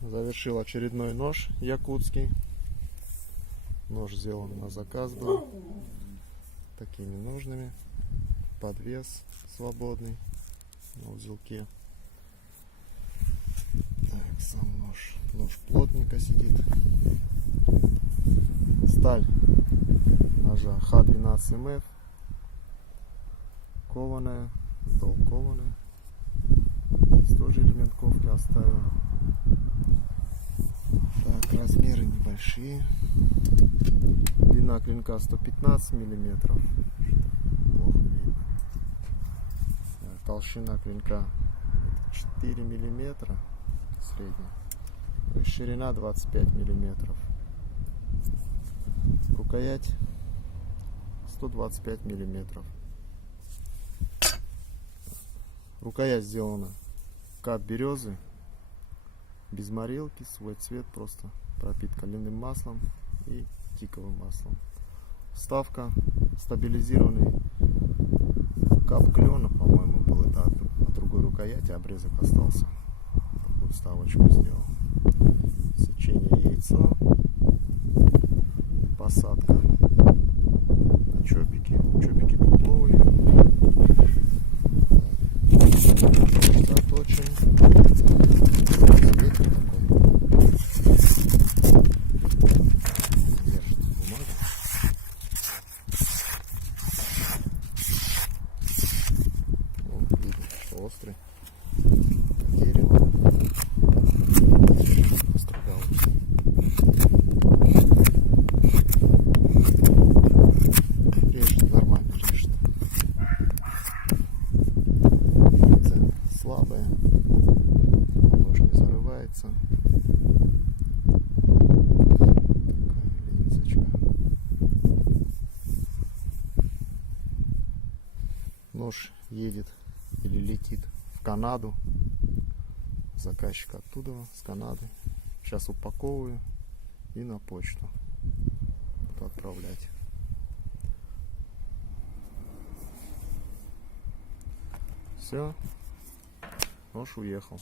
Завершил очередной нож якутский. Нож сделан на заказ был. Такими ножными. Подвес свободный на узелке. Так, сам нож. Нож плотненько сидит. Сталь ножа Х12МФ. Кованая, долкованная. Здесь тоже элемент ковки оставил. Так, размеры небольшие. Длина клинка 115 миллиметров. Плохо видно. Толщина клинка 4 миллиметра средняя. И ширина 25 миллиметров. Рукоять 125 миллиметров. Рукоять сделана кат березы, без морилки, свой цвет, просто пропитка льняным маслом и тиковым маслом. Вставка стабилизированный кап клена, по-моему, был это от другой рукояти, обрезок остался. Такую вставочку сделал. Сечение яйцо, посадка на чопики, чопики дупловые. Заточен. Цвет такой. Держит бумагу. Вот, видно, что острый. Дерево. Строгалочка. Режет, нормально режет. Слабая, нож не зарывается. Такая линзочка. Нож едет или летит в Канаду. Заказчик оттуда, с Канады. Сейчас упаковываю и на почту буду отправлять. Все. Нож уехал.